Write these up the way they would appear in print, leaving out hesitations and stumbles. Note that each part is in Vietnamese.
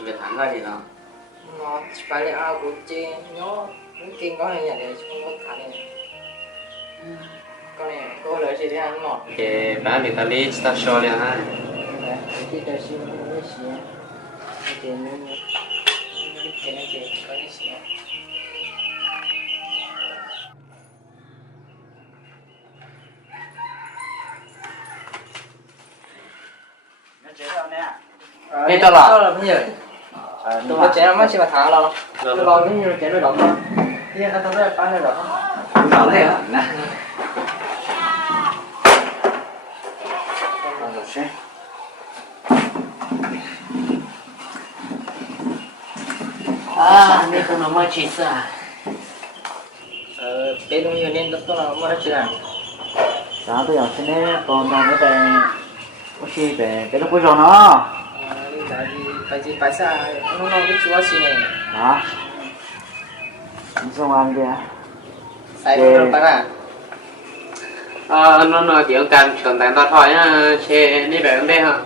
chỉ biết thắng ra gì nào. Nó phải là của chị nó kinh có này nhận để không có thắng này. Con này cô lấy gì để ăn ngọt. Cái bán bị ta lấy ta cho liền ha. Cái đây xin nó xí. Cái tiền nó cái tiền nó chỉ có cái xí. Đây tao là. Tao là cái gì? Nó chế nó chỉ mà thả lo. Tôi lo cái như chế nó đỏ thôi. Đi ăn tao nói bán nó đỏ. Đỏ này à? Nè. Đây không nó mới chỉ sợ. Bé đông nhiều nên tôi là mới chưa à? Đó tôi ở trên đây còn đang cái oxy về cái lúc cuối rồi nó. Tại vì phải sao nó cái chúa xí này. Đó. Xong ăn kìa. Sai rồi phải mà. Nó kiểu cần chuẩn tàn tao thôi á, xe đi về đây hả?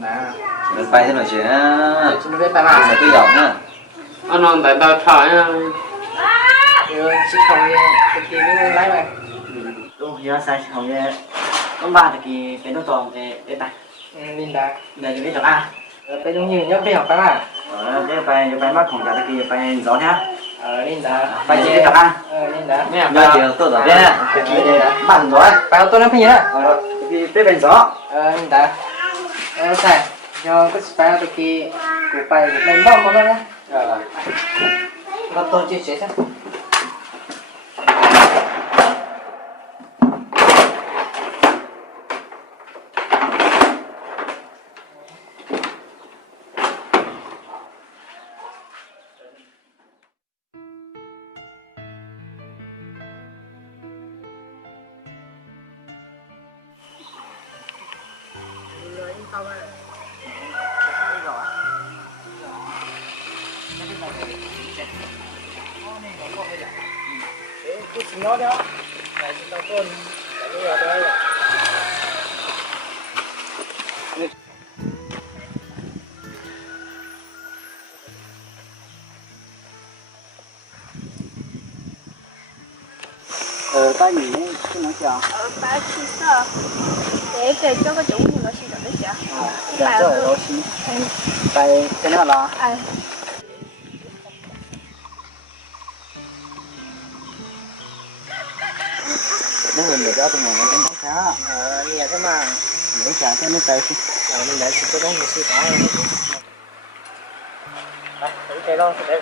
Nè. Mình bay thế nào chứ? Chúng nó biết phải mà. Giờ tôi giọng nữa. Nó tàn tao thôi á. Rồi chỉ không như cái kia cái lái mà. Đúng, giờ sai không vậy. Ông ba thì cái nó toàn cái tay. Linda. Đây là cái chỗ A. Bé đông nhiều nhớ bé học phải mà. Cái phải mắcของcái kia phải gió nhá. Linda. Phải chỉ cái chỗ A. Linda. Bây giờ tôi giỏi thế. Cái kia bạn gió. Phải tôi nói cái gì đó. Cái cái bên gió. Linda. Sai. Do cái phải cái kia của phải mình bom nó đó. Nó tôi chia sẻ chắc. Cái gì đó đó. Này chúng ta con. Cái này ở đây à. Tay mình cái nó chào. Ba chỉ sợ để về cho cái chủ mình nó chỉ được đấy chả. Dạ rồi đó xí. Tay cái nào là? Nó hình được đó tụi mình cái bánh xá. Nhà thế mà. Bánh xá cái nó tay xí. Mình để chỉ có đó mình suy tỏ. Đây, cái đó thì đây.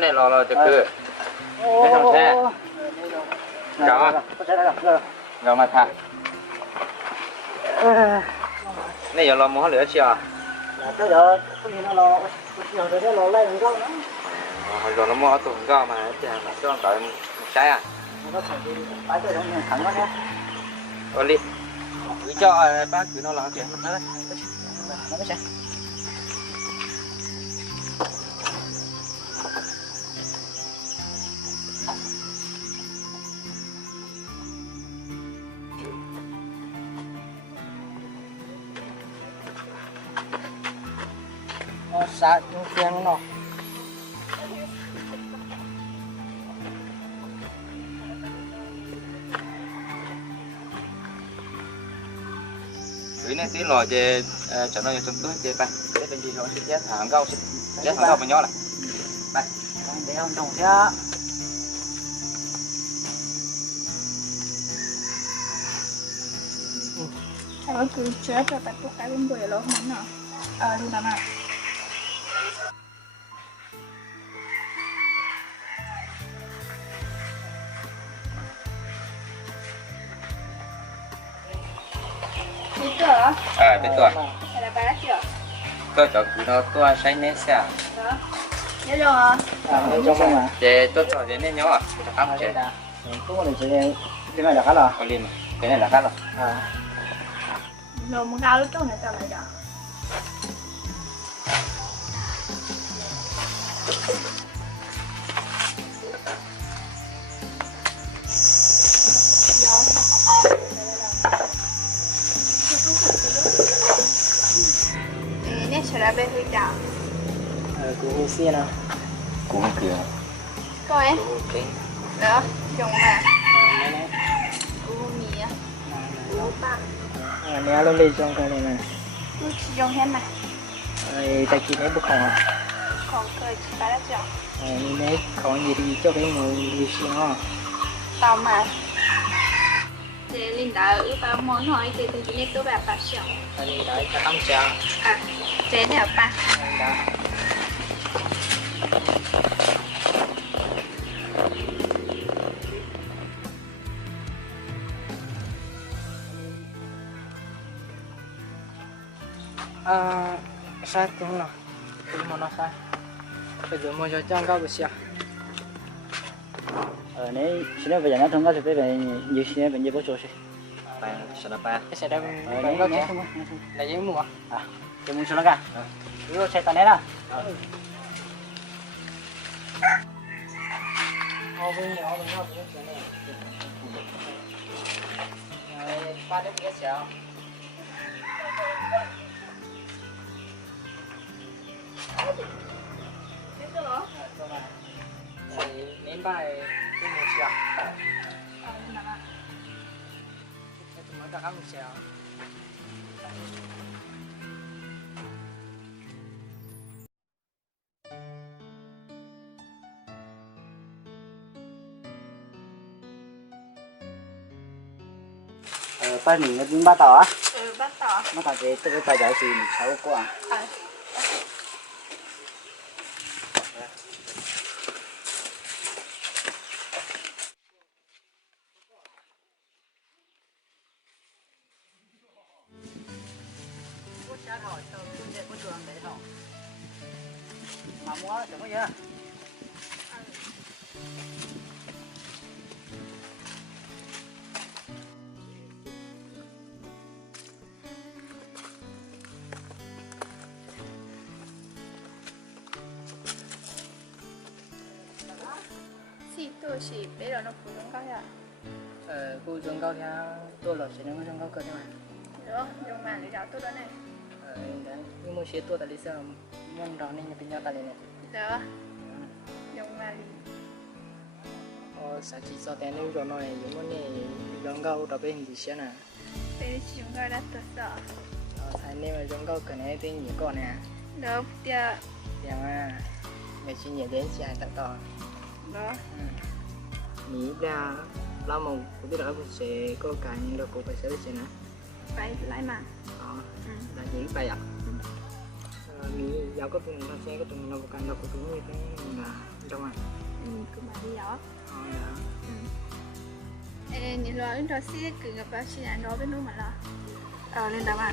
Này lò chụp cứ. Cái thằng xe. Rõ. Rồi mà thả. Này giờ lò mua lửa chưa? Cái đó cái gì nó lo, cái gì nó lo lên con đó. Rồi nó mua tụi con mà chả mà cho đợi một trái à? Nó phải đi phải tới đó nhận thẳng nó nhé. Đi. Cứ cho bác cứ nó lo chuyện nó đấy. Nó sẽ. Sát tiếng nó. Cứ này tí lò về cho nó trong túi về ba. Cái bên gì rồi chết thằng câu chết thằng câu mà nhó là. Ba. Để ông trồng ra. Kalau kerja dapat buka limbo ya loh mana? Di mana? Itu loh. Betul. Ada barat chưa? Tôi cho cứ nó tôi say nét xa. Đó. Nhớ rồi. Trong xong mà. Để tôi cho đến nét nhó à? Áp chế. Cũng là chị cái này là cá lò. Con lim. Cái này là cá lò. Rồi một gạo lúc trước này tao lại đó. Đó. bé hơi chảo. Cú hú xiên nào. Cũng không kìa. Coi ấy. Ok. Đó, dùng mà. Nè nè. Cú mì á. Cú bạc. Nè lên đi trong cái này nè. Cú chỉ dùng hết mà. Ta chỉ lấy bút không. Còn cười chỉ phải là chảo. Mình lấy còn gì đi cho cái người đi xiên không? Tao mà. Để Linh đã ướp vào món hỏi thì từ chỉ tôi bạc bạc chảo. Mình đã cho tắm chảo. À, chế này ba. Mình đã. Sai cũng nào, cũng mà nó sai. Bây giờ mua cho trang cao được chưa? Nếu xin nó bây giờ nó thông qua thì về nhiều xin về nhiều bố chỗ gì. Phải, sao nó ba. Cái xe đây Nếu bán có nhé chưa? không Là giấy mua. à thì muốn xin nó cả rồi xe tao đấy nào Ô với nhiều với nhau với cái này. Ba đứa biết sao? Biết chưa? Ném bài cái một xíu. Nhưng mà Chúng mới đặt một xíu. ba mình nó đứng ba tàu á bắt tỏ. nó tàu cái tôi tài giải thì xấu quá À. mà mua chẳng có gì á Thì tôi chỉ biết là nó phù giống cao à. Cô dùng cao theo tôi là chỉ能用高个的嘛。 Được, dùng mà để giáo tôi đó này. Đấy, nhưng mà xe tôi tại lý sao muốn đó nên nhập nhau tại này. Được. Dùng mà Sao chỉ cho tên nếu rồi nói dùng muốn này dùng cao đặc biệt gì xe nè. để chỉ dùng cái đã tự sợ. Thay nếu mà dùng cao cái này tên gì con nè. Được, thì Tiếng à, người chỉ nhớ đến xe tặng to. đó. Nghĩ ra là một cũng biết là cũng sẽ có cái nhưng đâu cũng phải xử lý nè. Phải lại mà. Đó, là chỉ vậy ạ. Nghĩ giáo có tụi mình nó sẽ có tụi mình đâu có cần đâu có tụi mình cái là đâu mà. Cứ mà đi đó. Đó. Ê, nhìn lo lên đó xí cứ gặp bác sĩ nó bênนู้นmà lo. Lên đó mà.